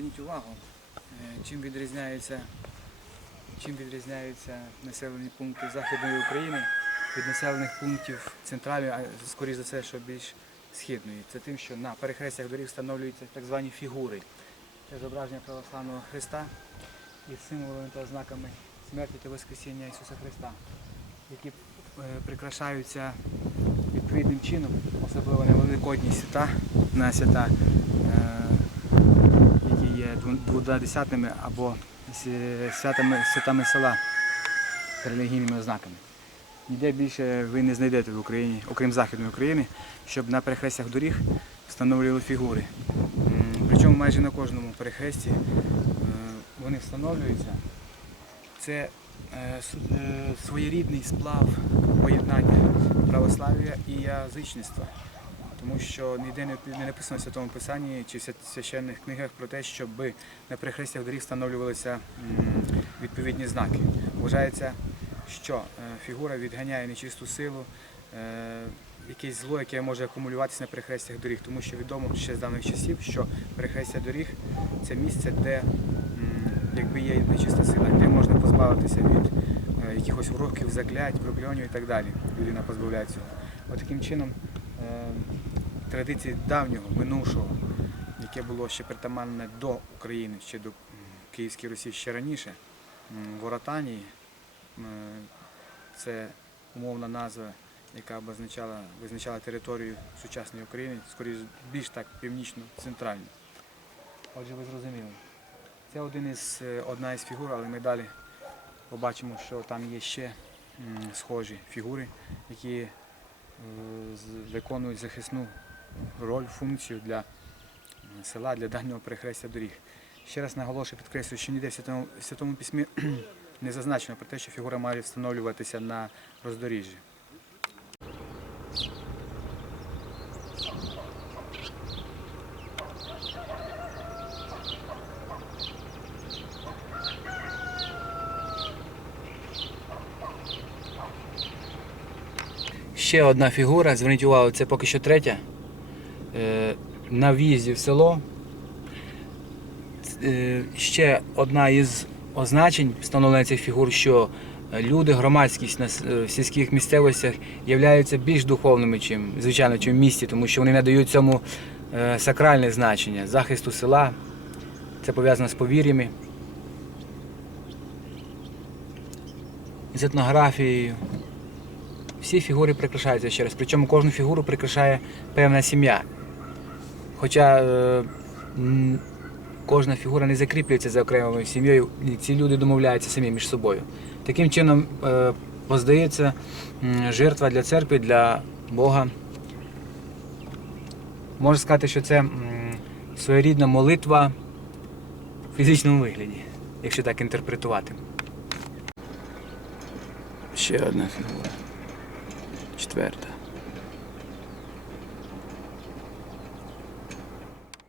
Зверніть увагу, е, чим відрізняються, чим відрізняються населені пункти Західної України від населених пунктів центральної, а скоріш за все, що більш східної. Це тим, що на перехрестях доріг встановлюються так звані фігури. Це зображення православного Христа із символами та знаками смерті та Воскресіння Ісуса Христа, які е, прикрашаються відповідним чином, особливо на великодні свята, на свята, дводесятними або святами, святами села релігійними ознаками. Ніде більше ви не знайдете в Україні, окрім Західної України, щоб на перехрестях доріг встановлювали фігури. Причому майже на кожному перехресті е, вони встановлюються. Це е, е, своєрідний сплав поєднання православ'я і язичництва. Тому що ніде не написано в Святому Писанні чи в священних книгах про те, щоб на перехрестях доріг встановлювалися відповідні знаки. Вважається, що е, фігура відганяє нечисту силу, е, якесь зло, яке може акумулюватися на перехрестях доріг, тому що відомо ще з давніх часів, що перехрестя доріг це місце, де якби є нечиста сила, де можна позбавитися від е, якихось уроків, заклять, прокльонів і так далі. Людина позбавляється цього. От чином традиції давнього, минувшого, яке було ще притаманне до України, ще до Київської Русі ще раніше, м, Воротанії, це умовна назва, яка обозначала, визначала територію сучасної України, скоріше більш так північно-центральну. Отже, ви зрозуміли. Це один із, е, одна із фігур, але ми далі побачимо, що там є ще схожі фігури, які е, виконують захисну роль, функцію для села, для дальнього перехрестя доріг. Ще раз наголошую, підкреслюю, що ніде в Святому, в Святому Письмі не зазначено про те, що фігура має встановлюватися на роздоріжжі. Ще одна фігура, зверніть увагу, це поки що третя. Е, На в'їзді в село. Е, Ще одна із означень встановлення цих фігур, що люди, громадськість е, в сільських місцевостях являються більш духовними, чим, звичайно, чим в місті, тому що вони надають цьому е, сакральне значення, захисту села. Це пов'язано з повір'ями, з етнографією. Всі фігури прикрашаються ще раз. Причому кожну фігуру прикрашає певна сім'я. Хоча е, кожна фігура не закріплюється за окремою сім'єю, і ці люди домовляються самі між собою. Таким чином е, поздається жертва для церкви, для Бога. Можна сказати, що це своєрідна молитва в фізичному вигляді, якщо так інтерпретувати. Ще одна фігура. Четверта.